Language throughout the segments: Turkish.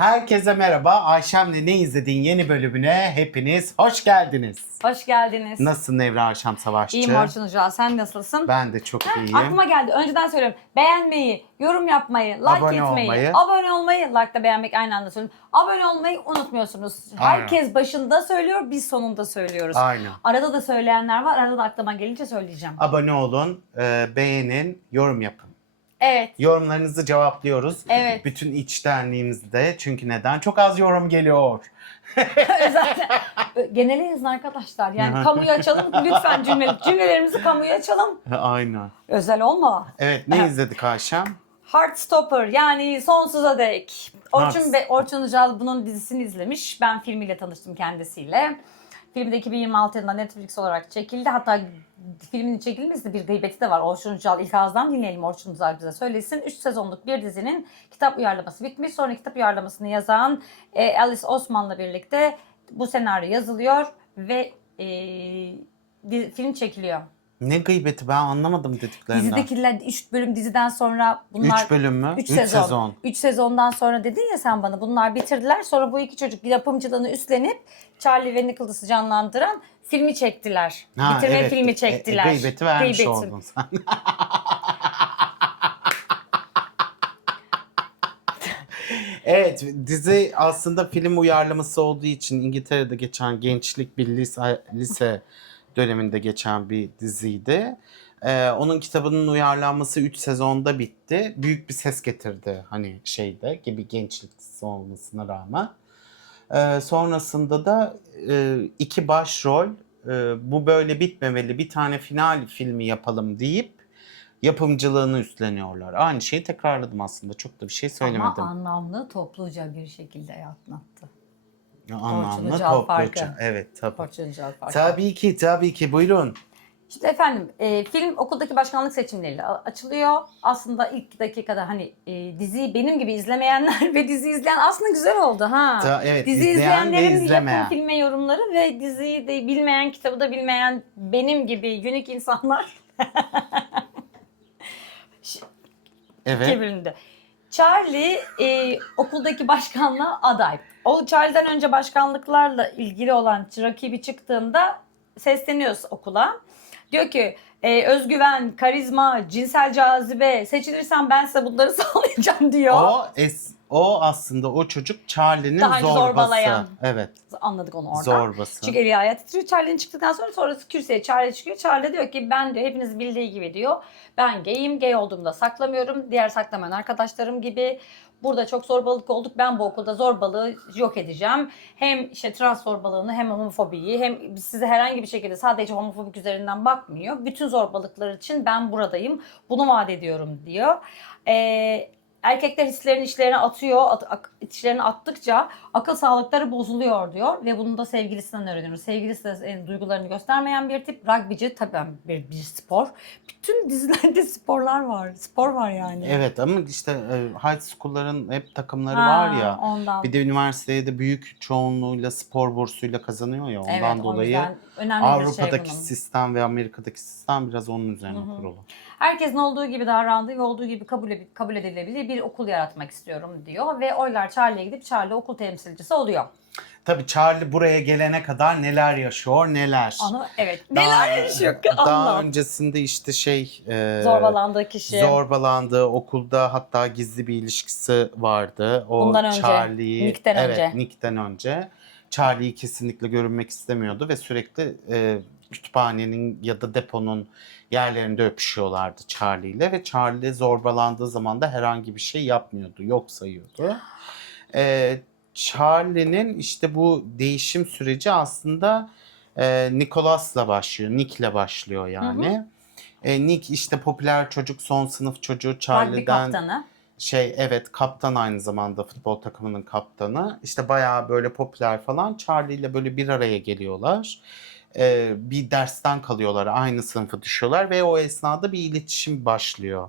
Herkese merhaba. Ayşem'le Ne İzlediğin yeni bölümüne hepiniz hoş geldiniz. Hoş geldiniz. Nasılsın Nevra Ayşem Savaşçı? İyiyim Orçun Hoca. Sen nasılsın? Ben de çok iyiyim. Aklıma geldi. Önceden söylüyorum. Beğenmeyi, yorum yapmayı, like etmeyi, abone olmayı, like da beğenmek aynı anda söylüyorum. Abone olmayı unutmuyorsunuz. Aynen. Herkes başında söylüyor, biz sonunda söylüyoruz. Aynen. Arada da söyleyenler var. Arada da aklıma gelince söyleyeceğim. Abone olun, beğenin, yorum yapın. Evet. Yorumlarınızı cevaplıyoruz. Evet. Bütün içtenliğimizde. Çünkü neden? Çok az yorum geliyor. Zaten genele yazın arkadaşlar. Yani kamuya açalım. Lütfen cümlelerimizi kamuya açalım. Aynen. Özel olma. Evet, ne izledik Ayşem? Heartstopper, yani sonsuza dek. Orçun Ucal bunun dizisini izlemiş. Ben filmiyle tanıştım kendisiyle. Film de 2026 yılında Netflix olarak çekildi. Hatta filmin çekilmesinde bir gıybeti de var. Orçun Ucal ilk ağızdan dinleyelim. Orçun Ucal bize söylesin. 3 sezonluk bir dizinin kitap uyarlaması bitmiş. Sonra kitap uyarlamasını yazan Alice Osman'la birlikte bu senaryo yazılıyor ve film çekiliyor. Ne gıybeti, ben anlamadım dediklerinden. Dizidekiler 3 bölüm diziden sonra bunlar... 3 bölüm mü? 3 sezon. 3 sezondan sonra dedin ya sen bana, bunlar bitirdiler. Sonra bu iki çocuk yapımcılığını üstlenip Charlie ve Nicholas'ı canlandıran filmi çektiler. Bitirme filmi çektiler. Gıybeti vermiş oldun sen. Evet, dizi aslında film uyarlaması olduğu için İngiltere'de geçen gençlik bir lise döneminde geçen bir diziydi. Onun kitabının uyarlanması 3 sezonda bitti. Büyük bir ses getirdi hani gibi gençlik dizisi olmasına rağmen. Sonrasında da iki başrol bu böyle bitmemeli, bir tane final filmi yapalım deyip yapımcılığını üstleniyorlar. Aynı şeyi tekrarladım aslında. Çok da bir şey söylemedim. Ama anlamlı, topluca bir şekilde anlattı. Anlamlı, Ucal topluca. Evet, tabii. Orçun Ucal farkı. Tabii ki. Buyurun. İşte efendim film okuldaki başkanlık seçimleriyle açılıyor. Aslında ilk dakikada hani diziyi benim gibi izlemeyenler ve dizi izleyen aslında güzel oldu ha. Evet, dizi izleyen ve izleyenlerin izlemeyen. yapım filme yorumları ve diziyi de bilmeyen, kitabı da bilmeyen benim gibi unik insanlar. Evet. İki bölümde. Charlie okuldaki başkanlığa aday. O Charlie'den önce başkanlıklarla ilgili olan rakibi çıktığında sesleniyoruz okula. Diyor ki özgüven, karizma, cinsel cazibe, seçilirsem ben size bunları sağlayacağım diyor. O aslında o çocuk Charlie'nin Daha önce zorbası. zorbalayan. Evet. Anladık onu oradan. Zorbası. Çünkü eli ayağı titriyor. Charlie'nin çıktıktan sonrası kürsüye Charlie çıkıyor. Charlie diyor ki ben diyor hepiniz bildiği gibi diyor. Ben gayim. Gay olduğumda saklamıyorum. Diğer saklamayan arkadaşlarım gibi. Burada çok zorbalık olduk. Ben bu okulda zorbalığı yok edeceğim. Hem işte trans zorbalığını hem homofobiyi hem size herhangi bir şekilde sadece homofobik üzerinden bakmıyor. Bütün zorbalıklar için ben buradayım. Bunu vaat ediyorum diyor. Erkekler hislerini içlerine atıyor, içlerine attıkça akıl sağlıkları bozuluyor diyor ve bunu da sevgilisinden öğreniyoruz. Sevgilisi de duygularını göstermeyen bir tip, rugbyci, tabii bir spor. Bütün dizilerde sporlar var, spor var yani. Evet ama işte high school'ların hep takımları var ya. Ondan. Bir de üniversiteye de büyük çoğunluğuyla spor bursuyla kazanıyor ya. Ondan Evet, dolayı Avrupa'daki sistem ve Amerika'daki sistem biraz onun üzerine kurulu. Herkesin olduğu gibi davrandığı ve olduğu gibi kabul edilebilir bir okul yaratmak istiyorum diyor ve oylar Charlie'ye gidip Charlie okul temsilcisi oluyor. Tabii Charlie buraya gelene kadar neler yaşıyor, neler. Evet. Neler yaşıyor? Daha öncesinde işte zorbalandığı kişi. Zorbalandığı okulda hatta gizli bir ilişkisi vardı. Bundan önce. Charlie'yi, Nick'ten önce. Nick'ten önce. Charlie'yi kesinlikle görünmek istemiyordu ve sürekli kütüphanenin ya da deponun yerlerinde öpüşüyorlardı Charlie ile ve Charlie zorbalandığı zaman da herhangi bir şey yapmıyordu, yok sayıyordu. Charlie'nin işte bu değişim süreci aslında Nicholas'la başlıyor, Nick'le başlıyor yani. Hı hı. Nick işte popüler çocuk, son sınıf çocuğu Charlie'den. Rugby kaptanı. Evet, kaptan, aynı zamanda futbol takımının kaptanı. İşte bayağı böyle popüler falan. Charlie ile böyle bir araya geliyorlar. Bir dersten kalıyorlar, aynı sınıfa düşüyorlar ve o esnada bir iletişim başlıyor.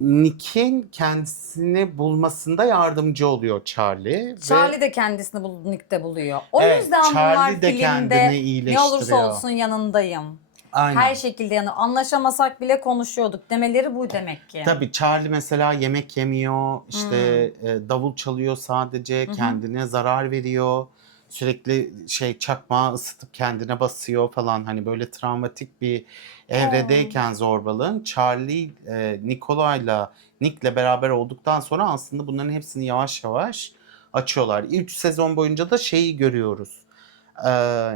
Nick'in kendisini bulmasında yardımcı oluyor Charlie. Charlie de kendisini Nick'te buluyor. O yüzden Charlie bunlar de filmde kendini iyileştiriyor. ne olursa olsun yanındayım. Aynen. Her şekilde yani anlaşamasak bile konuşuyorduk demeleri bu demek ki. Tabii Charlie mesela yemek yemiyor, işte davul çalıyor sadece, kendine zarar veriyor. Sürekli çakmağı ısıtıp kendine basıyor falan. Hani böyle travmatik bir evredeyken zorbalığın Charlie Nick'le beraber olduktan sonra aslında bunların hepsini yavaş yavaş açıyorlar. 3 sezon boyunca da şeyi görüyoruz. Ee,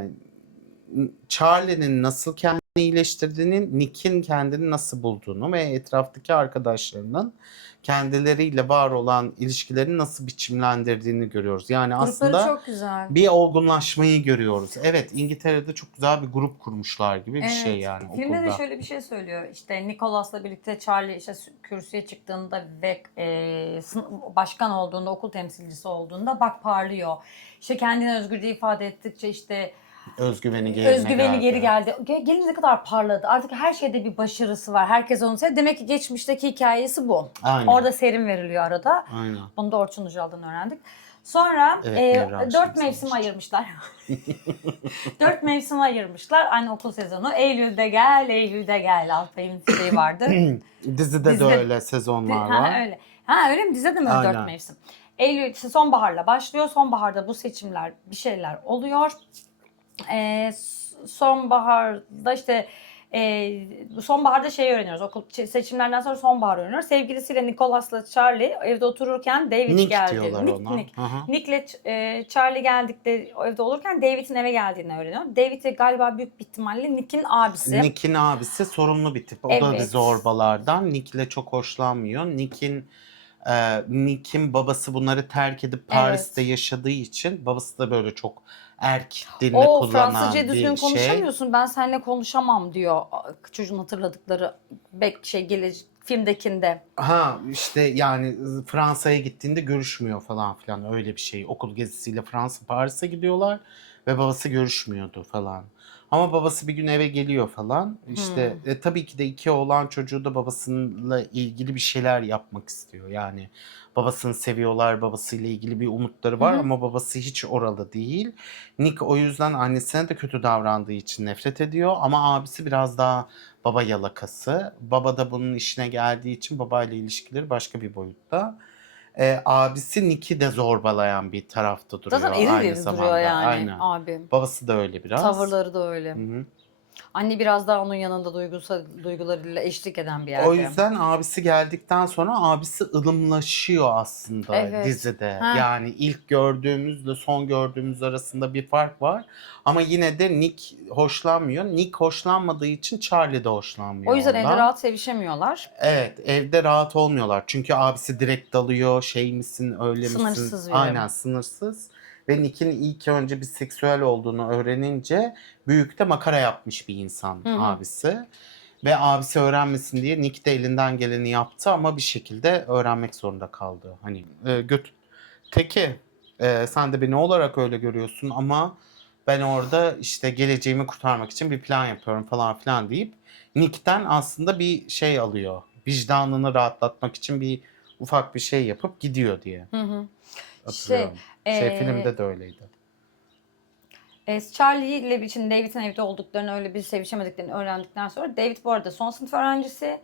Charlie'nin nasıl kendini iyileştirdiğini, Nick'in kendini nasıl bulduğunu ve etraftaki arkadaşlarının kendileriyle var olan ilişkilerini nasıl biçimlendirdiğini görüyoruz. Yani Grupları aslında çok güzel. bir olgunlaşmayı görüyoruz. Evet, İngiltere'de çok güzel bir grup kurmuşlar gibi bir şey yani Filmde de okulda. şöyle bir şey söylüyor. İşte Nicholas'la birlikte Charlie işte kürsüye çıktığında ve başkan olduğunda, okul temsilcisi olduğunda bak parlıyor. İşte kendini özgürce ifade ettikçe işte Özgüveni geri geldi. Gelin ne kadar parladı. Artık her şeyde bir başarısı var. Herkes onu seviyor. Demek ki geçmişteki hikayesi bu. Aynen. Orada serim veriliyor arada. Aynen. Bunu da Orçun Ucal'dan öğrendik. Sonra Evet, Nevra 4 mevsim ayırmışlar. 4 mevsim ayırmışlar. Aynı okul sezonu. Eylül'de gel, Eylül'de gel. Alpay'ın şeyi vardı. Dizide de öyle sezonlar var. Öyle. Öyle mi? Dizide de mi Aynen. 4 mevsim? Eylül işte sonbaharla başlıyor. Sonbaharda bu seçimler bir şeyler oluyor. Sonbaharda işte sonbaharda şey öğreniyoruz. Okul seçimlerden sonra sonbahar öğreniyoruz. Sevgilisiyle Nicholas'la Charlie evde otururken David Nick geldi. diyorlar ona. Nick'le Charlie geldikleri evde olurken David'in eve geldiğini öğreniyor. David de galiba büyük bir ihtimalle Nick'in abisi. Nick'in abisi sorumlu bir tip. O da bir Evet. zorbalardan. Nick'le çok hoşlanmıyor. Nick'in babası bunları terk edip Paris'te yaşadığı için babası da böyle çok erk dilini kullanan Fransızca düzgün bir şey. konuşamıyorsun. Ben seninle konuşamam diyor çocuğun hatırladıkları filmdekinde. Ha işte yani Fransa'ya gittiğinde görüşmüyor falan filan öyle bir şey. Okul gezisiyle Paris'e gidiyorlar ve babası görüşmüyordu falan. Ama babası bir gün eve geliyor falan. İşte tabii ki de iki oğlan çocuğu da babasıyla ilgili bir şeyler yapmak istiyor. Yani babasını seviyorlar, babasıyla ilgili bir umutları var ama babası hiç oralı değil. Nick o yüzden annesine de kötü davrandığı için nefret ediyor ama abisi biraz daha baba yalakası. Baba da bunun işine geldiği için babayla ilişkileri başka bir boyutta. Abisi Nick'i de zorbalayan bir tarafta duruyor Zaten iri aynı iri zamanda. duruyor yani Aynen. abi. Babası da öyle biraz. Tavırları da öyle. Hı-hı. Anne biraz daha onun yanında duygularıyla eşlik eden bir yerde. O yüzden abisi geldikten sonra abisi ılımlaşıyor aslında dizide. Ha. Yani ilk gördüğümüzle son gördüğümüz arasında bir fark var. Ama yine de Nick hoşlanmıyor. Nick hoşlanmadığı için Charlie de hoşlanmıyor O yüzden ondan. evde rahat sevişemiyorlar. Evet, evde rahat olmuyorlar. Çünkü abisi direkt dalıyor. Şey misin, öyle misin? Sınırsız Aynen, sınırsız. Ve Nick'in ilk önce biseksüel olduğunu öğrenince büyük de makara yapmış bir insan abisi. Ve abisi öğrenmesin diye Nick de elinden geleni yaptı ama bir şekilde öğrenmek zorunda kaldı. Hani Teki sen de beni olarak öyle görüyorsun ama ben orada işte geleceğimi kurtarmak için bir plan yapıyorum falan filan deyip Nick'ten aslında bir şey alıyor. Vicdanını rahatlatmak için bir ufak bir şey yapıp gidiyor diye hatırlıyorum. Filmde de öyleydi. Charlie ile için David'in evde olduklarını öyle bir sevişemediklerini öğrendikten sonra David bu arada son sınıf öğrencisi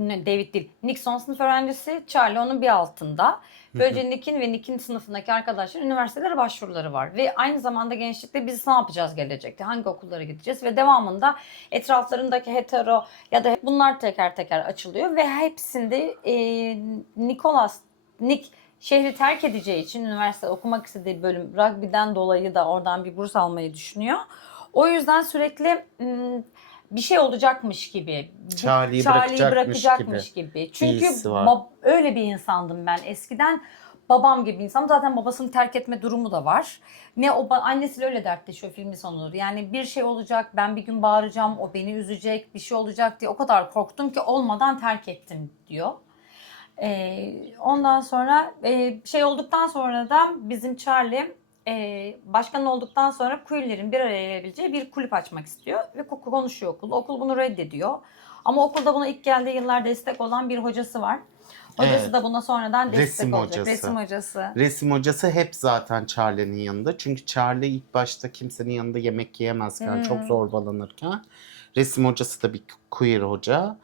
David değil. Nick son sınıf öğrencisi. Charlie onun bir altında. Böylece Nick'in sınıfındaki arkadaşların üniversitelere başvuruları var. Ve aynı zamanda gençlikte biz ne yapacağız gelecekte? Hangi okullara gideceğiz? Ve devamında etraflarındaki hetero ya da bunlar teker teker açılıyor. Ve hepsinde Nick şehri terk edeceği için üniversite okumak istediği bölüm rugby'den dolayı da oradan bir burs almayı düşünüyor. O yüzden sürekli bir şey olacakmış gibi. Charlie'yi bırakacakmış gibi. Çünkü öyle bir insandım ben eskiden. Babam gibi insan. Zaten babasını terk etme durumu da var. Annesiyle öyle dertleşiyor filmin sonunda. Yani bir şey olacak, ben bir gün bağıracağım, o beni üzecek, bir şey olacak diye o kadar korktum ki olmadan terk ettim diyor. Ondan sonra şey olduktan sonra da bizim Charlie başkan olduktan sonra queerlerin bir araya gelebileceği bir kulüp açmak istiyor ve konuşuyor okul. Okul bunu reddediyor. Ama okulda buna ilk geldiği yıllar destek olan bir hocası var. Hocası Evet. da buna sonradan destek Resim olacak. hocası. Resim hocası. Resim hocası hep zaten Charlie'nin yanında. Çünkü Charlie ilk başta kimsenin yanında yemek yiyemezken, çok zorbalanırken resim hocası da bir queer hoca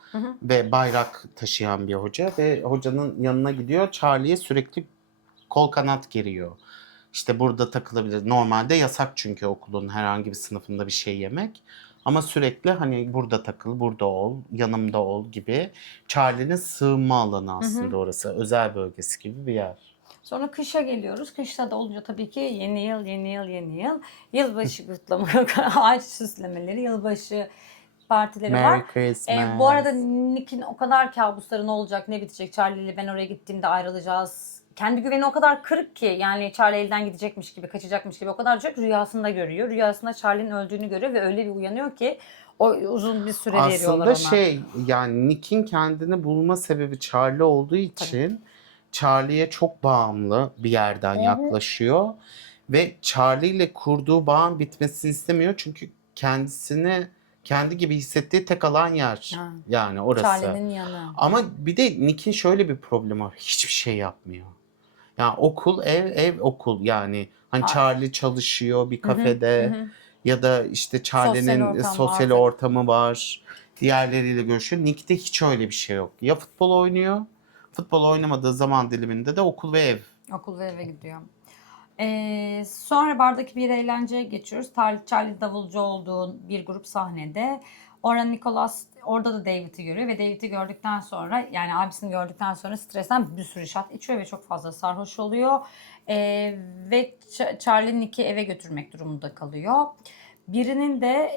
ve bayrak taşıyan bir hoca ve hocanın yanına gidiyor. Charlie'ye sürekli kol kanat geriyor. İşte burada takılabilir. Normalde yasak çünkü okulun herhangi bir sınıfında bir şey yemek. Ama sürekli hani burada takıl, burada ol, yanımda ol gibi. Charlie'nin sığınma alanı aslında orası. Özel bölgesi gibi bir yer. Sonra kışa geliyoruz. Kışta da olunca tabii ki yeni yıl, yeni yıl, yeni yıl. Yılbaşı kutlama, ağaç süslemeleri, yılbaşı partileri Merry var. Christmas. Bu arada Nick'in o kadar kabusları ne olacak, ne bitecek? Charlie ile ben oraya gittiğimde ayrılacağız. Kendi güveni o kadar kırık ki yani Charlie elden gidecekmiş gibi, kaçacakmış gibi o kadar çok rüyasında görüyor. Rüyasında Charlie'nin öldüğünü görüyor ve öyle bir uyanıyor ki o uzun bir süre veriyorlar Aslında ona. yani Nick'in kendini bulma sebebi Charlie olduğu için Charlie'ye çok bağımlı bir yerden yaklaşıyor. Ve Charlie ile kurduğu bağın bitmesini istemiyor. Çünkü kendisini kendi gibi hissettiği tek alan yer. Ha. Yani orası. Charlie'nin yanı. Ama bir de Nick'in şöyle bir problemi var. Hiçbir şey yapmıyor. Yani okul, ev, okul. Yani hani Charlie çalışıyor bir kafede ya da işte Charlie'nin ortam sosyal artık. ortamı var. Diğerleriyle görüşüyor. Nick'te hiç öyle bir şey yok. Ya futbol oynuyor. Futbol oynamadığı zaman diliminde de okul ve ev. Okul ve eve gidiyor. Sonra bardaki bir eğlenceye geçiyoruz. Charlie davulcu olduğu bir grup sahnede. Orada da David'i görüyor ve David'i gördükten sonra yani abisini gördükten sonra stresten bir sürü shot içiyor ve çok fazla sarhoş oluyor. Ve Charlie Nick'i eve götürmek durumunda kalıyor. Birinin de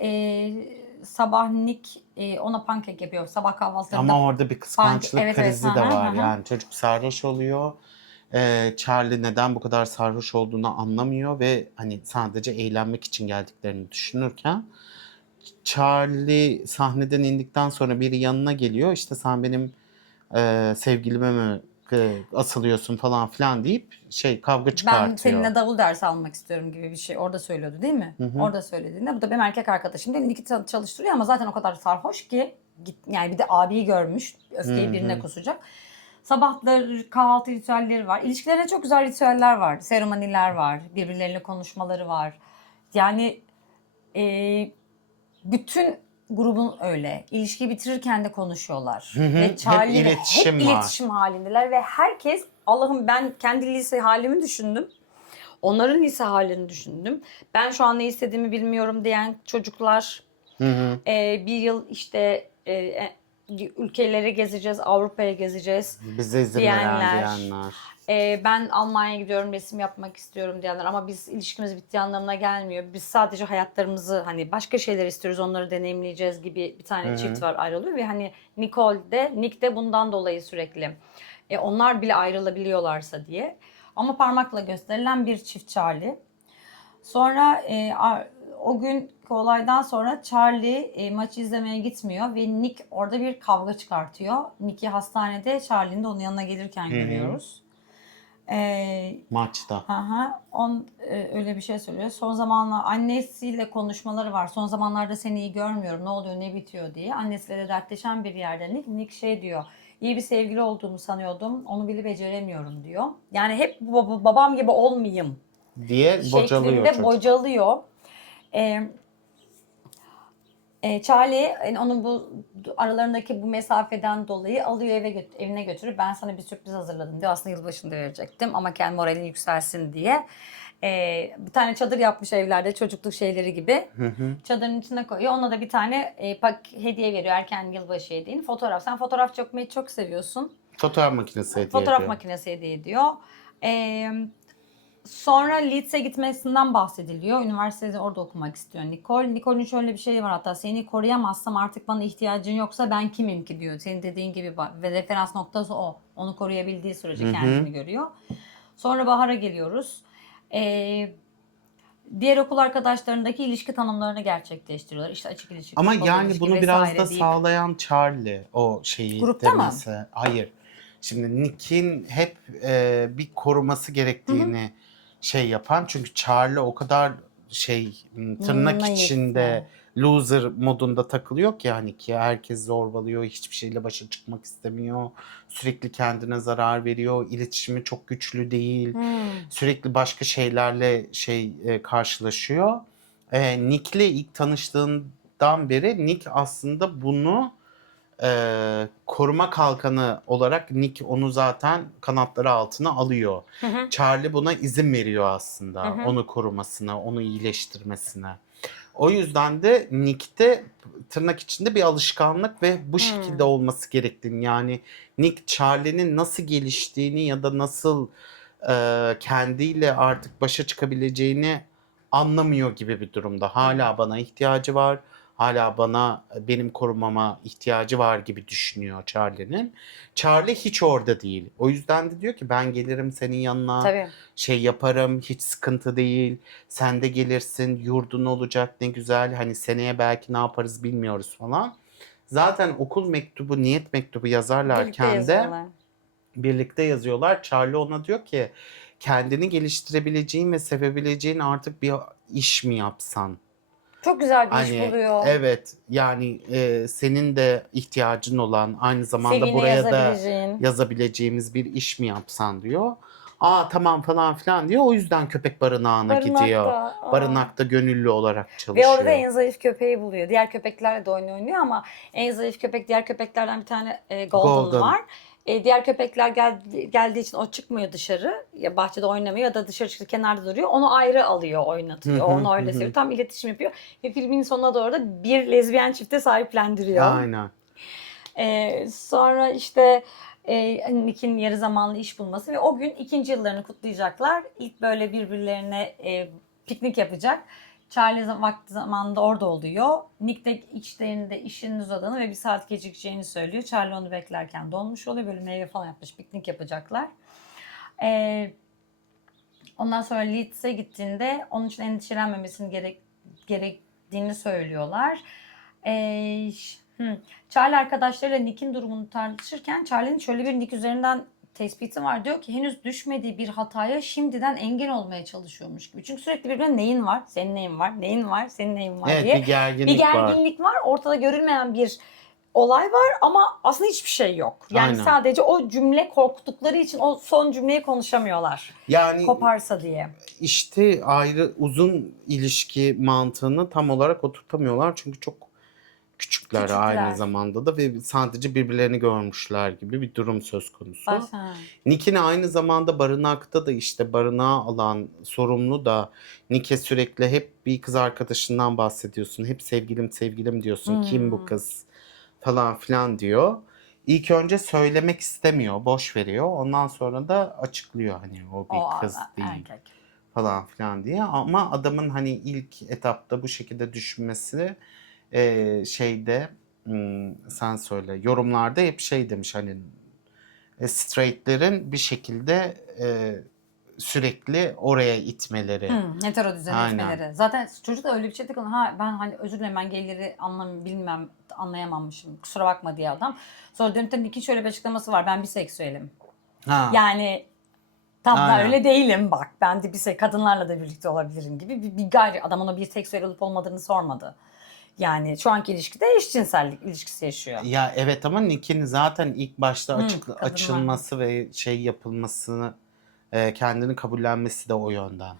sabah Nick ona pankek yapıyor. Sabah kahvaltılarında. Ama orada bir kıskançlık Evet, krizi evet, de hı hı, var. hı hı. Yani çocuk sarhoş oluyor. Charlie neden bu kadar sarhoş olduğunu anlamıyor ve hani sadece eğlenmek için geldiklerini düşünürken Charlie sahneden indikten sonra biri yanına geliyor. İşte sen benim sevgilime mi asılıyorsun falan filan deyip kavga Ben çıkartıyor. seninle davul dersi almak istiyorum gibi bir şey orada söylüyordu değil mi? Orada söylediğinde bu da benim erkek arkadaşım değil. Nick'i çalıştırıyor ama zaten o kadar sarhoş ki yani bir de abiyi görmüş. Öfkeyi birine kusacak. Sabahları kahvaltı ritüelleri var. İlişkilerine çok güzel ritüeller var. Seremoniler var. Birbirleriyle konuşmaları var. Yani bütün grubun öyle. İlişkiyi bitirirken de konuşuyorlar. Ve Charlie Hep ile iletişim hep var. iletişim halindeler ve herkes Allah'ım ben kendi lise halimi düşündüm. Onların lise halini düşündüm. Ben şu an ne istediğimi bilmiyorum diyen çocuklar. Bir yıl işte ülkeleri gezeceğiz, Avrupa'ya gezeceğiz Bize izin veren diyenler. diyenler. Ben Almanya'ya gidiyorum, resim yapmak istiyorum diyenler ama biz ilişkimiz bittiği anlamına gelmiyor. Biz sadece hayatlarımızı hani başka şeyler istiyoruz, onları deneyimleyeceğiz gibi bir tane çift var ayrılıyor ve hani Nick de bundan dolayı sürekli onlar bile ayrılabiliyorlarsa diye. Ama parmakla gösterilen bir çift Charlie. Sonra o günkü olaydan sonra Charlie maçı izlemeye gitmiyor ve Nick orada bir kavga çıkartıyor. Nick'i hastanede Charlie'nin de onun yanına gelirken görüyoruz. Maçta. Öyle bir şey söylüyor. Son zamanlar annesiyle konuşmaları var. Son zamanlarda seni iyi görmüyorum. Ne oluyor, ne bitiyor diye. Annesiyle dertleşen bir yerde Nick şey diyor. İyi bir sevgili olduğumu sanıyordum. Onu bile beceremiyorum diyor. Yani hep babam gibi olmayayım Diye bocalıyor şeklinde çocuk. bocalıyor. Charlie onun bu aralarındaki bu mesafeden dolayı alıyor evine götürüp ben sana bir sürpriz hazırladım diyor. Aslında yılbaşında verecektim ama kendi moralin yükselsin diye. Bir tane çadır yapmış evlerde çocukluk şeyleri gibi. Çadırın içine koyuyor. Ona da bir tane hediye veriyor erken yılbaşı hediyeni. Fotoğraf. Sen fotoğraf çekmeyi çok seviyorsun. Fotoğraf makinesi hediye Fotoğraf ediyor. makinesi hediye ediyor. Sonra Leeds'e gitmesinden bahsediliyor. Üniversitede orada okumak istiyor Nicole. Nicole'ün şöyle bir şeyi var hatta seni koruyamazsam artık bana ihtiyacın yoksa ben kimim ki diyor. Senin dediğin gibi ve referans noktası o. Onu koruyabildiği sürece kendini görüyor. Sonra bahara geliyoruz. Diğer okul arkadaşlarındaki ilişki tanımlarını gerçekleştiriyorlar. İşte açık ilişki, Ama kapalı yani ilişki bunu biraz vesaire da deyip. sağlayan Charlie o şeyi Grupta mı? demesi. Hayır. Şimdi Nick'in hep bir koruması gerektiğini yapan. Çünkü Charlie o kadar tırnak Naif içinde mi? loser modunda takılıyor ki hani ki herkes zorbalıyor, hiçbir şeyle başa çıkmak istemiyor. Sürekli kendine zarar veriyor. İletişimi çok güçlü değil. Hmm. Sürekli başka şeylerle karşılaşıyor. Nick'le ilk tanıştığından beri Nick aslında bunu koruma kalkanı olarak Nick onu zaten kanatları altına alıyor. Hı hı. Charlie buna izin veriyor Hı aslında. hı. Onu korumasına, onu iyileştirmesine. O yüzden de Nick'te tırnak içinde bir alışkanlık ve bu şekilde Hmm. olması gerektiğini, yani Nick Charlie'nin nasıl geliştiğini ya da nasıl kendiyle artık başa çıkabileceğini anlamıyor gibi bir durumda. Hala bana ihtiyacı var. Hala benim korumama ihtiyacı var gibi düşünüyor Charlie'nin. Charlie hiç orada değil. O yüzden de diyor ki ben gelirim senin yanına, Tabii. yaparım, hiç sıkıntı değil. Sen de gelirsin, yurdun olacak, ne güzel. Hani seneye belki ne yaparız bilmiyoruz falan. Zaten okul mektubu, niyet mektubu Birlikte yazarlarken de yazıyorlar. birlikte yazıyorlar. Charlie ona diyor ki kendini geliştirebileceğin ve sevebileceğin artık bir iş mi yapsan? Çok güzel bir iş Hani buluyor. evet, yani senin de ihtiyacın olan, aynı zamanda CV'ne buraya da yazabileceğin. yazabileceğimiz bir iş mi yapsan diyor. Aa tamam falan filan diyor. O yüzden köpek barınağına gidiyor. Barınakta. Aa. Barınakta gönüllü olarak Ve orada çalışıyor. en zayıf köpeği buluyor. Diğer köpeklerle de oynuyor ama en zayıf köpek diğer köpeklerden bir tane Golden Golden. var. Diğer köpekler geldiği için o çıkmıyor dışarı. Ya bahçede oynamıyor ya da dışarı çıkıp kenarda duruyor. Onu ayrı alıyor, oynatıyor. Onu öyle seviyor. Tam iletişim yapıyor. Ve filmin sonuna doğru da bir lezbiyen çifte sahiplendiriyor. Aynen. Sonra işte Nick'in yarı zamanlı iş bulması ve o gün 2. yıllarını kutlayacaklar. İlk böyle birbirlerine piknik yapacak. Charlie vakti zamanında orada oluyor. Nick de içlerinde işinin uzadığını ve bir saat gecikeceğini söylüyor. Charlie onu beklerken donmuş oluyor. Böyle meyve falan yapmış, piknik yapacaklar. Ondan sonra Leeds'e gittiğinde onun için endişelenmemesini gerektiğini söylüyorlar. Charlie arkadaşlarıyla Nick'in durumunu tartışırken Charlie'nin şöyle bir Nick üzerinden tespiti var. Diyor ki henüz düşmediği bir hataya şimdiden engel olmaya çalışıyormuş gibi. Çünkü sürekli birbirine neyin var, senin neyin var, neyin var, senin neyin var Evet, diye bir gerginlik bir gerginlik var. Ortada görülmeyen bir olay var ama aslında hiçbir şey yok. Yani Aynen. sadece o cümle korktukları için o son cümleyi konuşamıyorlar. Yani Koparsa diye. işte ayrı uzun ilişki mantığını tam olarak oturtamıyorlar çünkü çok küçükler aynı zamanda da ve sadece birbirlerini görmüşler gibi bir durum söz konusu. Nick'in aynı zamanda barınakta da işte barınağı alan sorumlu da Nick'e sürekli hep bir kız arkadaşından bahsediyorsun. Hep sevgilim sevgilim diyorsun. Kim bu kız falan filan diyor. İlk önce söylemek istemiyor, boş veriyor. Ondan sonra da açıklıyor hani o bir kız değil Erkek. falan filan diye. Ama adamın hani ilk etapta bu şekilde düşünmesi sen söyle, yorumlarda hep demiş hani straightlerin bir şekilde sürekli oraya itmeleri. Hetero düzen Aynen. etmeleri. Zaten çocuk da öyle bir şey diyor. Ha ben hani özür dilerim ben gayleri anlayamamışım. Kusura bakma diye adam. Sonra dönüp de Nick'in şöyle bir açıklaması var. Ben biseksüelim. Ha. Yani tam da Aynen. öyle değilim bak. Ben de kadınlarla da birlikte olabilirim gibi. Bir gayri adam ona biseksüel olup olmadığını sormadı. Yani şu anki ilişkide eşcinsellik ilişkisi yaşıyor. Ya evet ama Nick'in zaten ilk başta Kadınlar. açılması ve yapılmasını kendini kabullenmesi de o yönden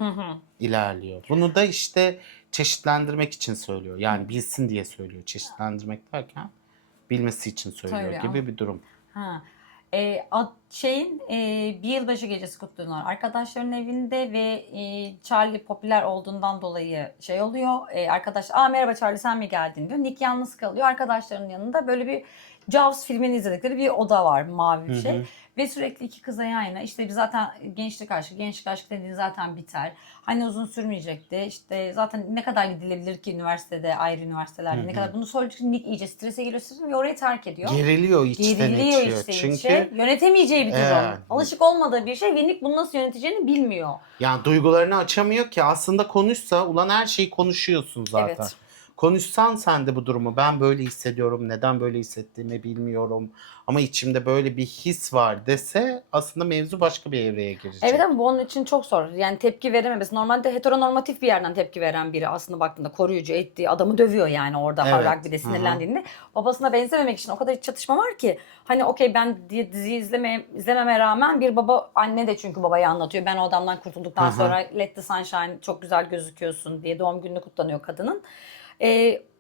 ilerliyor. Bunu da işte çeşitlendirmek için söylüyor. Yani bilsin diye söylüyor. Çeşitlendirmek derken bilmesi için söylüyor gibi bir durum. Ha. Bir yılbaşı gecesi kutluyorlar arkadaşların evinde ve Charlie popüler olduğundan dolayı oluyor. Arkadaş, merhaba Charlie sen mi geldin diyor. Nick yalnız kalıyor. Arkadaşlarının yanında böyle bir Jaws filmini izledikleri bir oda var, mavi bir şey. Ve sürekli iki kıza yan yana. İşte zaten gençlik aşkı dediğin zaten biter. Hani uzun sürmeyecekti. İşte zaten ne kadar gidilebilir ki üniversitede, ayrı üniversitelerde ne kadar. Bunu söyledikçe Nick iyice strese giriyor ve orayı terk ediyor. Geriliyor içten içiyor. Çünkü yönetemeyeceği bir durum. Alışık olmadığı bir şey ve Nick bunu nasıl yöneteceğini bilmiyor. Yani duygularını açamıyor ki aslında konuşsa ulan her şeyi konuşuyorsun zaten. Evet. Konuşsan sen de bu durumu, ben böyle hissediyorum, neden böyle hissettiğimi bilmiyorum ama içimde böyle bir his var dese aslında mevzu başka bir evreye girecek. Evet ama bu onun için çok zor. Yani tepki verememesi. Normalde heteronormatif bir yerden tepki veren biri aslında baktığında koruyucu ettiği adamı dövüyor yani orada Evet. rugby'de sinirlendiğinde. Babasına benzememek için o kadar iç çatışma var ki. Hani okey ben diziyi izlememe rağmen bir baba anne de çünkü babayı anlatıyor. Ben o adamdan kurtulduktan sonra Let the Sunshine çok güzel gözüküyorsun diye doğum gününü kutlanıyor kadının.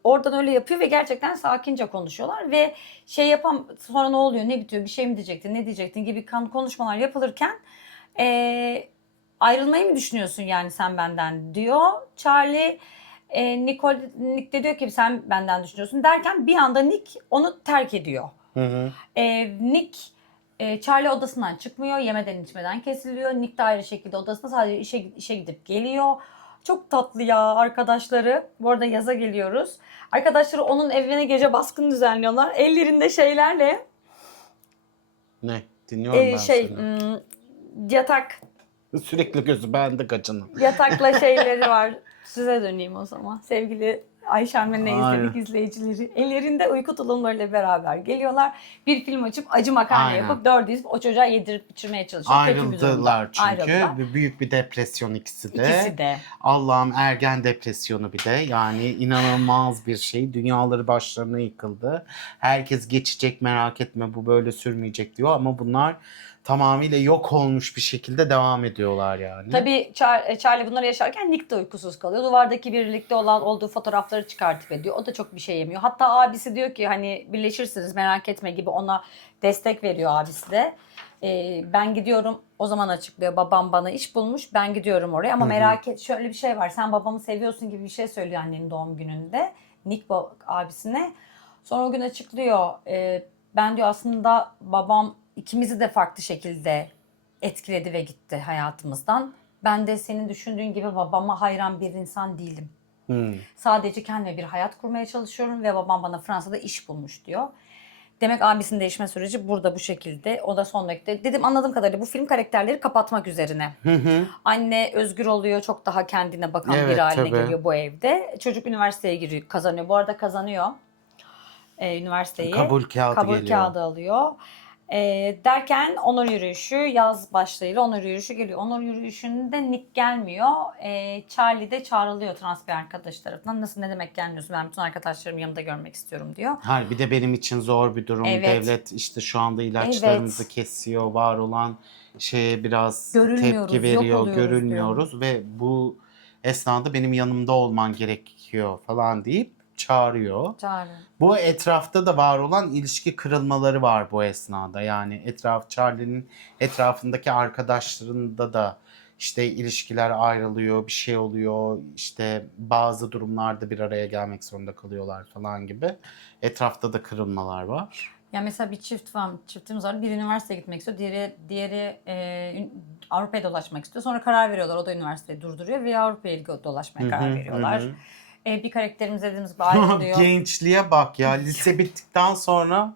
Oradan öyle yapıyor ve gerçekten sakince konuşuyorlar ve sonra ne oluyor ne bitiyor bir şey mi diyecektin ne diyecektin gibi konuşmalar yapılırken ayrılmayı mı düşünüyorsun yani sen benden diyor. Charlie Nick de diyor ki sen benden düşünüyorsun derken bir anda Nick onu terk ediyor. Nick Charlie odasından çıkmıyor. Yemeden içmeden kesiliyor. Nick de ayrı şekilde odasına sadece işe gidip geliyor. Çok tatlı ya arkadaşları. Bu arada yaza geliyoruz. Arkadaşları onun evine gece baskın düzenliyorlar. Ellerinde şeylerle Ne? Dinliyorum ben seni. Yatak Sürekli gözü bende gacının. yatakla şeyleri var. Size döneyim o zaman. Sevgili Ayşen ve ne Aynen. izledik izleyicileri. Ellerinde uyku tulumlarıyla beraber geliyorlar. Bir film açıp acı makarna Aynen. yapıp dördü izip o çocuğa yedirip içirmeye çalışıyor. Kötü bir durumda. Ayrıldılar çünkü. Ayrıldılar. Büyük bir depresyon ikisi de. İkisi de. Allah'ım ergen depresyonu bir de. Yani inanılmaz bir şey. Dünyaları başlarına yıkıldı. Herkes geçecek merak etme bu böyle sürmeyecek diyor ama bunlar tamamıyla yok olmuş bir şekilde devam ediyorlar yani. Tabii Charlie bunları yaşarken Nick de uykusuz kalıyor. Duvardaki birlikte olduğu fotoğrafları çıkartıp ediyor. O da çok bir şey yemiyor. Hatta abisi diyor ki hani birleşirsiniz merak etme gibi ona destek veriyor abisi de. Ben gidiyorum o zaman açıklıyor. Babam bana iş bulmuş ben gidiyorum oraya ama merak et şöyle bir şey var. Sen babamı seviyorsun gibi bir şey söylüyor annenin doğum gününde. Nick abisine. Sonra o gün açıklıyor. Ben diyor aslında babam ikimizi de farklı şekilde etkiledi ve gitti hayatımızdan. Ben de senin düşündüğün gibi babama hayran bir insan değilim. Sadece kendime bir hayat kurmaya çalışıyorum ve babam bana Fransa'da iş bulmuş diyor. Demek abisinin değişme süreci burada bu şekilde. O da son dakika. Dedim anladığım kadarıyla bu film karakterleri kapatmak üzerine. Anne özgür oluyor. Çok daha kendine bakan Evet, biri haline tabii. geliyor bu evde. Çocuk üniversiteye giriyor, kazanıyor. Bu arada kazanıyor üniversiteyi. Kabul kağıdı geliyor. Kağıdı alıyor. Derken onur yürüyüşü yaz başlarıyla onur yürüyüşü geliyor. Onur yürüyüşünde Nick gelmiyor. Charlie de çağrılıyor trans bir arkadaş tarafından. Nasıl ne demek gelmiyorsun? Ben bütün arkadaşlarımı yanımda görmek istiyorum diyor. Hayır bir de benim için zor bir durum. Evet. Devlet işte şu anda ilaçlarımızı kesiyor. Var olan şeye biraz Görülmüyoruz, tepki yok veriyor. oluyoruz Görülmüyoruz ve bu esnada benim yanımda olman gerekiyor falan deyip çağırıyor. Çağrı. Bu etrafta da var olan ilişki kırılmaları var bu esnada. Yani Charlie'nin etrafındaki arkadaşlarında da işte ilişkiler ayrılıyor, bir şey oluyor. İşte bazı durumlarda bir araya gelmek zorunda kalıyorlar falan gibi. Etrafta da kırılmalar var. Ya mesela bir çiftimiz var. Biri üniversiteye gitmek istiyor. Diğeri Avrupa'ya dolaşmak istiyor. Sonra karar veriyorlar. O da üniversiteyi durduruyor ve Avrupa'ya dolaşmaya karar veriyorlar. Bir karakterimiz dediğimiz gibi ayrılıyor. Gençliğe bak ya. Lise bittikten sonra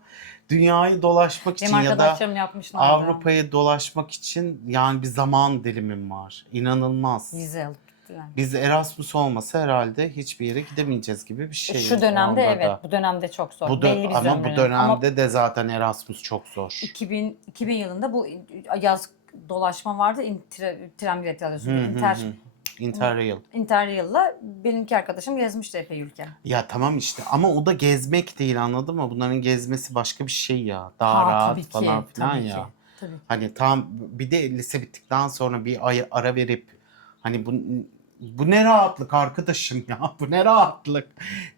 dünyayı dolaşmak için Benim ya da arkadaşlarım yapmışlardı. Avrupa'yı dolaşmak için yani bir zaman dilimim var. İnanılmaz. Vize alıp gittiler. Biz Erasmus olmasa herhalde hiçbir yere gidemeyeceğiz gibi bir şey. Şu dönemde o anda evet. da. Bu dönemde çok zor. Bu Belli bir ama bu dönemde. dönemde Ama de zaten Erasmus çok zor. 2000 yılında bu yaz dolaşma vardı. Tren bileti alıyorsun. Interrail. Interrail'la benimki arkadaşım gezmişti epey ülke. Ya tamam işte ama o da gezmek değil anladın mı? Bunların gezmesi başka bir şey ya. Daha rahat tabii ki, falan filan tabii ya. ki, tabii ki. Hani tam bir de lise bittikten sonra bir ay ara verip hani bu ne rahatlık arkadaşım ya. Bu ne rahatlık.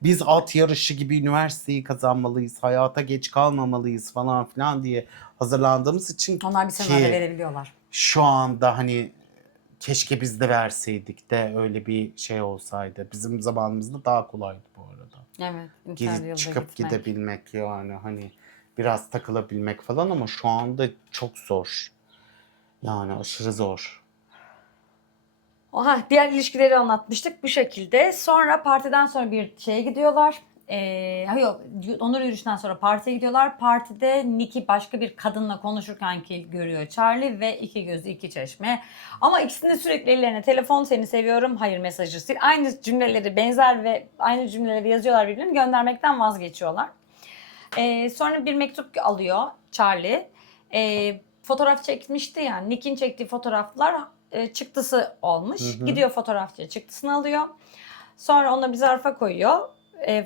Biz at yarışı gibi üniversiteyi kazanmalıyız. Hayata geç kalmamalıyız falan filan diye hazırlandığımız için Onlar bir sene ara verebiliyorlar. şu anda hani keşke biz de verseydik de öyle bir şey olsaydı. Bizim zamanımızda daha kolaydı bu arada. Evet. Gidip çıkıp gidebilmek yani hani biraz takılabilmek falan ama şu anda çok zor. Yani aşırı zor. Diğer ilişkileri anlatmıştık bu şekilde. Sonra partiden sonra bir şeye gidiyorlar. Yok, onur yürüyüşünden sonra partiye gidiyorlar. Partide Nicky başka bir kadınla konuşurken görüyor Charlie ve iki gözü iki çeşme. Ama ikisinin sürekli ellerine telefon, seni seviyorum, hayır mesajı sil. Aynı cümleleri benzer ve aynı cümleleri yazıyorlar, birbirlerini göndermekten vazgeçiyorlar. Sonra bir mektup alıyor Charlie. Fotoğraf çekmişti yani. Nick'in çektiği fotoğraflar çıktısı olmuş. Hı hı. Gidiyor fotoğrafçıya çıktısını alıyor. Sonra onu bir zarfa koyuyor.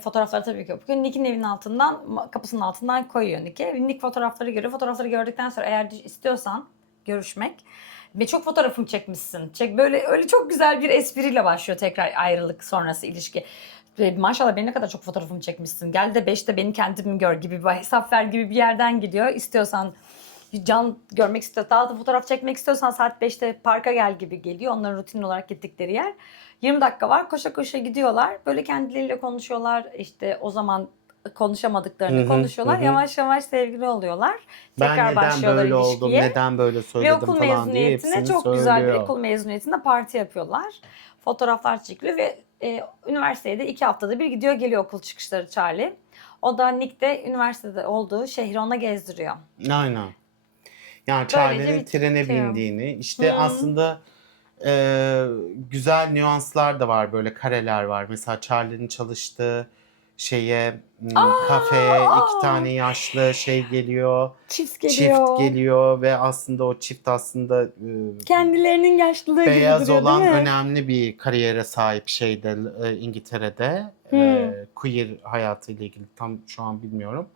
Fotoğrafları tabii ki yapıyor. Nick'in evinin altından, kapısının altından koyuyor Nick'e. Nick fotoğrafları görüyor. Fotoğrafları gördükten sonra eğer istiyorsan görüşmek ve çok fotoğrafımı çekmişsin. Böyle öyle çok güzel bir espriyle başlıyor tekrar ayrılık sonrası ilişki. Maşallah beni ne kadar çok fotoğrafımı çekmişsin. Gel de 5'te beni kendimi gör gibi bir hesap ver gibi bir yerden gidiyor. İstiyorsan can görmek istiyor. Daha da fotoğraf çekmek istiyorsan saat 5'te parka gel gibi geliyor. Onların rutin olarak gittikleri yer. 20 dakika var. Koşa koşa gidiyorlar. Böyle kendileriyle konuşuyorlar. İşte o zaman konuşamadıklarını Hı hı, konuşuyorlar. hı hı. Yavaş yavaş sevgili oluyorlar. Ben Tekrar neden başlıyorlar böyle ilişkiye. oldum, neden böyle Ve söyledim okul falan diye mezuniyetine hepsini çok güzel bir söylüyor. okul mezuniyetinde parti yapıyorlar. Fotoğraflar çekiliyor ve üniversiteye de 2 haftada bir gidiyor geliyor okul çıkışları Charlie. O da Nick de üniversitede olduğu şehri ona gezdiriyor. Aynen. Yani Böylece Charlie'nin trene bitiyor. bindiğini, işte Hı. aslında güzel nüanslar da var, böyle kareler var. Mesela Charlie'nin çalıştığı kafeye 2 tane yaşlı geliyor. Çift Çift geliyor ve aslında o çift aslında Kendilerinin yaşlılığı beyaz gibi duruyor olan değil mi? önemli bir kariyere sahip İngiltere'de. Queer hayatıyla ilgili tam şu an bilmiyorum.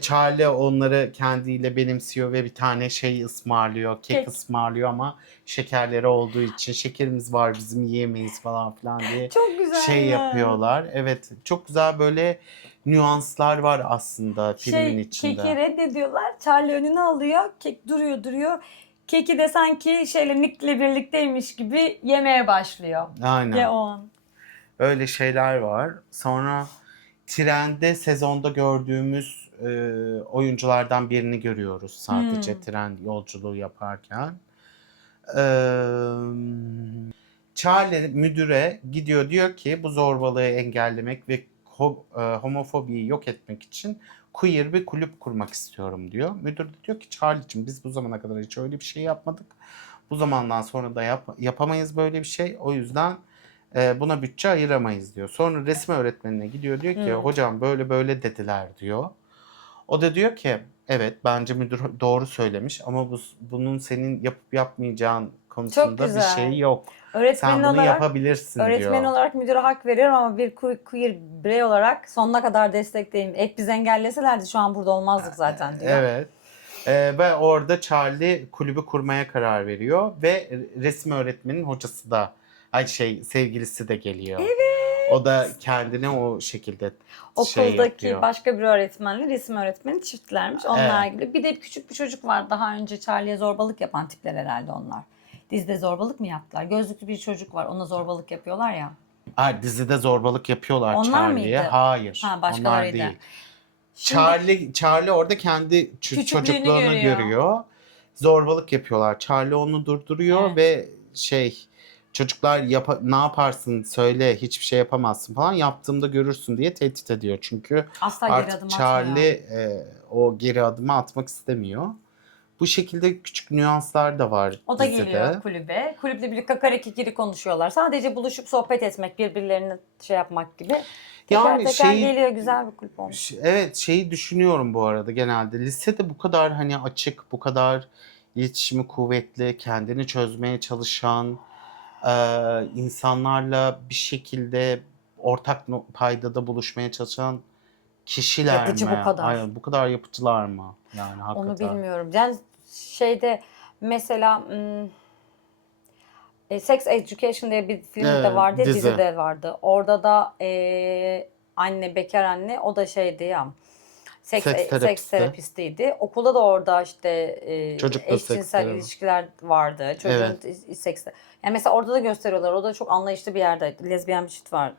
Charlie onları kendiyle benimsiyor ve bir tane ısmarlıyor, kek ısmarlıyor ama şekerleri olduğu için şekerimiz var bizim yiyemeyiz falan filan diye Çok güzel yapıyorlar. Evet, çok güzel böyle nüanslar var aslında filmin içinde. Keki reddediyorlar. Charlie önüne alıyor. Kek duruyor. Keki de sanki Nick'le birlikteymiş gibi yemeye başlıyor. Aynen. Ye o an. Öyle şeyler var. Sonra trende sezonda gördüğümüz oyunculardan birini görüyoruz sadece tren yolculuğu yaparken. Charlie müdüre gidiyor, diyor ki bu zorbalığı engellemek ve homofobiyi yok etmek için queer bir kulüp kurmak istiyorum diyor. Müdür de diyor ki Charlie'cim biz bu zamana kadar hiç öyle bir şey yapmadık. Bu zamandan sonra da yapamayız böyle bir şey. O yüzden buna bütçe ayıramayız diyor. Sonra resim öğretmenine gidiyor, diyor ki hocam böyle böyle dediler diyor. O da diyor ki evet bence müdür doğru söylemiş ama bunun senin yapıp yapmayacağın konusunda bir şey yok. Sen bunu yapabilirsin diyor. Öğretmen olarak müdüre hak veriyorum ama bir queer birey olarak sonuna kadar destekleyeyim. Hep biz engelleselerdi şu an burada olmazdık zaten diyor. Evet. Ve orada Charlie kulübü kurmaya karar veriyor ve resim öğretmenin hocası da sevgilisi de geliyor. Evet. O da kendine o şekilde Okuldaki yapıyor. başka bir öğretmenle resim öğretmeni çiftlermiş. Onlarla ilgili. Bir de küçük bir çocuk var. Daha önce Charlie'ye zorbalık yapan tipler herhalde onlar. Dizide zorbalık mı yaptılar? Gözlüklü bir çocuk var. Ona zorbalık yapıyorlar ya. Ha, dizide zorbalık yapıyorlar Onlar Charlie'ye. mıydı? Hayır. Ha, Onlar başkalarıydı. değil. Şimdi Charlie orada kendi çocukluğunu görüyor. Zorbalık yapıyorlar. Charlie onu durduruyor ve çocuklar ne yaparsın söyle, hiçbir şey yapamazsın falan, yaptığımda görürsün diye tehdit ediyor. Çünkü asla geri adım artık atmıyor. Charlie o geri adımı atmak istemiyor. Bu şekilde küçük nüanslar da var O da dizide. geliyor kulübe. Kulüpte birlikte kakara kikiri konuşuyorlar. Sadece buluşup sohbet etmek, birbirlerini yapmak gibi. Teker teker geliyor, güzel bir kulüp olmuş. Evet, düşünüyorum bu arada genelde. Lisede bu kadar hani açık, bu kadar iletişimi kuvvetli, kendini çözmeye çalışan, insanlarla bir şekilde ortak paydada buluşmaya çalışan kişiler Yapıcı mi? bu kadar. Aynen, bu kadar yapıcılar mı? Yani hakikaten. Onu bilmiyorum. Yani mesela Sex Education diye bir film de vardı, dizi. dizi de vardı. Orada da anne, bekar anne, o da ya, seks terapistiydi. Okulda da orada Çocukla eşcinsel ilişkiler vardı. Çocuğun seksle. Yani mesela orada da gösteriyorlar. O da çok anlayışlı bir yerde. Lezbiyen bir çift vardı.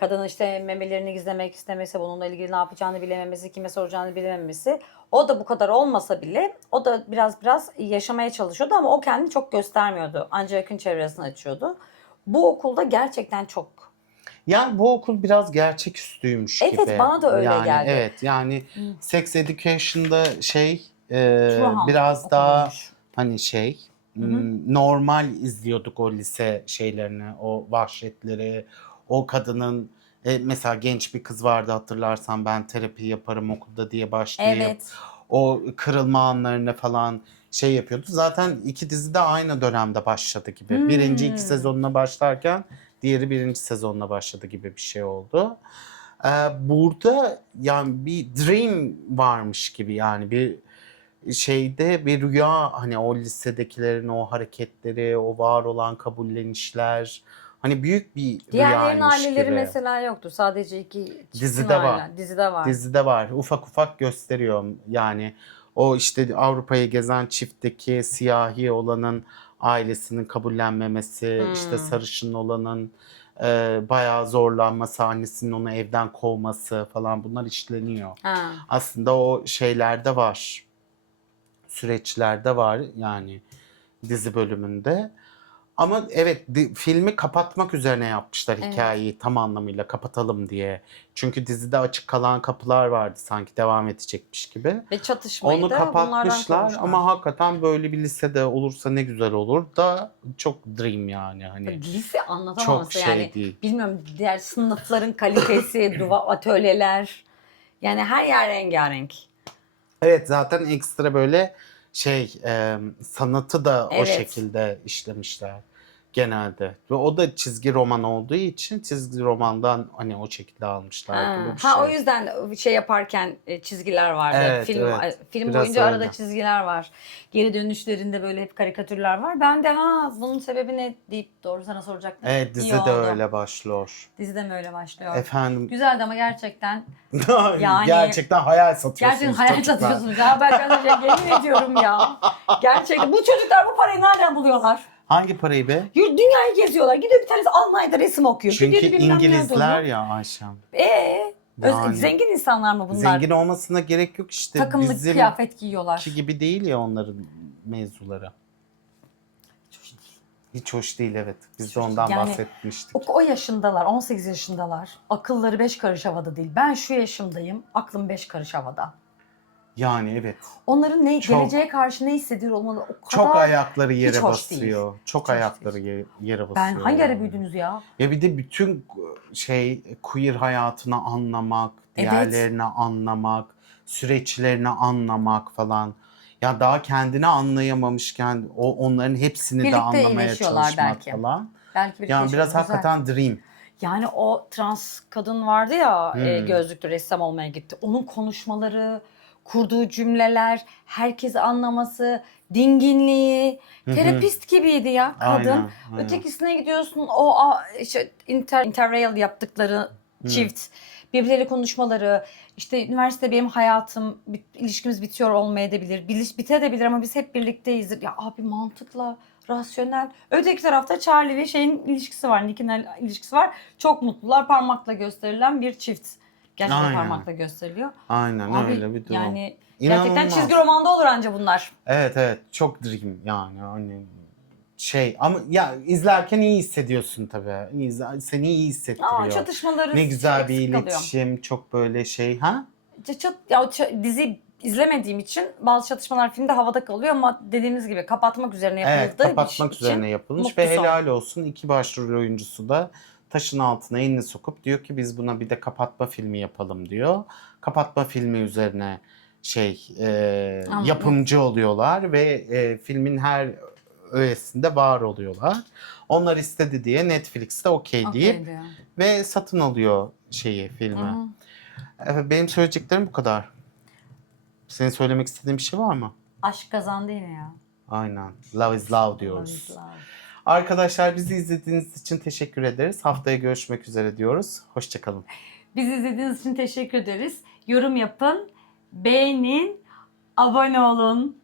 Kadının memelerini gizlemek istemesi, bununla ilgili ne yapacağını bilememesi, kime soracağını bilememesi. O da bu kadar olmasa bile o da biraz yaşamaya çalışıyordu ama o kendini çok göstermiyordu. Ancak yakın çevresini açıyordu. Bu okulda gerçekten çok Yani bu okul biraz gerçeküstüymüş Evet, gibi. bana da öyle yani, geldi. Evet yani Sex Education'da Truhan biraz daha okuluymuş. hani normal izliyorduk o lise şeylerini, o vahşetleri, o kadının mesela genç bir kız vardı hatırlarsan, ben terapi yaparım okulda diye başlayıp Evet. o kırılma anlarını falan yapıyordu. Zaten iki dizi de aynı dönemde başladı gibi. Birinci iki sezonuna başlarken diğeri birinci sezonuna başladı gibi bir şey oldu. Burada yani bir dream varmış gibi, yani bir bir rüya, hani o lisedekilerin o hareketleri, o var olan kabullenişler, hani büyük bir Diğerlerinin rüyaymış aileleri gibi. mesela yoktu. Sadece iki çiftin Dizide var. aile. Dizide var. Dizide var. Ufak ufak gösteriyor. Yani o işte Avrupa'yı gezen çiftteki siyahi olanın ailesinin kabullenmemesi, işte sarışın olanın bayağı zorlanması, annesinin onu evden kovması falan, bunlar işleniyor. Ha. Aslında o şeylerde var. Süreçlerde var yani dizi bölümünde. Ama evet, filmi kapatmak üzerine yapmışlar, Evet. hikayeyi tam anlamıyla kapatalım diye. Çünkü dizide açık kalan kapılar vardı sanki, devam edecekmiş gibi. Ve çatışmayı Onu da bunlardan kapatmışlar kovmuşlar. ama hakikaten böyle bir lisede olursa ne güzel olur da, çok dream yani, hani Lise anlatamam çok aslında yani. değil. Bilmiyorum, diğer sınıfların kalitesi, atölyeler. Yani her yer rengarenk. Evet, zaten ekstra böyle sanatı da o Evet. şekilde işlemişler genelde. Ve o da çizgi roman olduğu için çizgi romandan hani o şekilde almışlar gibi bir şey. O yüzden yaparken çizgiler vardı. Evet, Film film biraz boyunca öyle. arada çizgiler var. Geri dönüşlerinde böyle hep karikatürler var. Ben de bunun sebebi ne deyip doğru sana soracaktım. Evet, İyi dizi de oldu. öyle başlıyor. Dizide mi öyle başlıyor? Efendim, Güzeldi ama gerçekten yani gerçekten hayal satıyorsunuz gerçekten hayal çocuklar. satıyorsunuz ya. Ben arkadaşlar yemin ediyorum ya. Gerçekten bu çocuklar bu parayı nereden buluyorlar? Hangi parayı be? Dünyayı geziyorlar. Gidiyor bir tanesi Almanya'da resim okuyor. Çünkü Gidiyor bilmem nerede İngilizler oluyor. ya Ayşem. Yani, zengin insanlar mı bunlar? Zengin olmasına gerek yok işte. Takımlı Bizim kıyafet giyiyorlar. gibi değil ya onların mevzuları. Hiç hoş değil, evet. Biz de ondan bahsetmiştik. O yaşındalar, 18 yaşındalar. Akılları 5 karış havada değil. Ben şu yaşımdayım, aklım 5 karış havada. Yani evet. Onların geleceğe karşı ne hissediyor olmalı o kadar çok ayakları yere hiç hoş değil. basıyor. Çok Hiç hoş ayakları yere basıyor. Ben hangi ara yani. büyüdünüz ya? Ya bir de bütün queer hayatını anlamak, Evet. diğerlerini anlamak, süreçlerini anlamak falan. Ya daha kendini anlayamamışken onların hepsini de Birlikte anlamaya iyileşiyorlar çalışmak belki. falan. Belki birlikte Yani biraz yaşıyorlar, güzel. hakikaten dream. Yani o trans kadın vardı ya, gözlüklü ressam olmaya gitti. Onun konuşmaları, kurduğu cümleler, herkesi anlaması, dinginliği, terapist gibiydi ya kadın. Aynen. Ötekisine gidiyorsun, işte interrail yaptıkları çift, birbirleriyle konuşmaları, işte üniversite benim hayatım, ilişkimiz bitiyor olmayabilir, bitebilir ama biz hep birlikteyiz. Ya abi, mantıkla, rasyonel. Öteki tarafta Charlie ve şeyin ilişkisi var, Nick'in ilişkisi var. Çok mutlular, parmakla gösterilen bir çift. Gerçekten Aynen. parmakla gösteriliyor. Aynen Abi, öyle bir durum. yani gerçekten İnanılmaz. çizgi romanda olur anca bunlar. Evet, çok dream yani, hani ama ya izlerken iyi hissediyorsun tabii. Seni iyi hissettiriyor. Çatışmaları Ne güzel bir eksik kalıyor. iletişim, çok böyle Dizi izlemediğim için bazı çatışmalar filmde havada kalıyor ama dediğimiz gibi kapatmak üzerine yapıldığı Evet, kapatmak için üzerine yapılmış mutlu ve son. helal olsun, iki başrol oyuncusu da taşın altına elini sokup diyor ki biz buna bir de kapatma filmi yapalım diyor. Kapatma filmi üzerine yapımcı oluyorlar ve filmin her öğesinde var oluyorlar. Onlar istedi diye Netflix'te okey deyip ve satın alıyor filmi. Benim söyleyeceklerim bu kadar. Senin söylemek istediğin bir şey var mı? Aşk kazandı yine ya. Aynen. Love is love diyoruz. Love is love. Arkadaşlar, bizi izlediğiniz için teşekkür ederiz. Haftaya görüşmek üzere diyoruz. Hoşçakalın. Bizi izlediğiniz için teşekkür ederiz. Yorum yapın, beğenin, abone olun.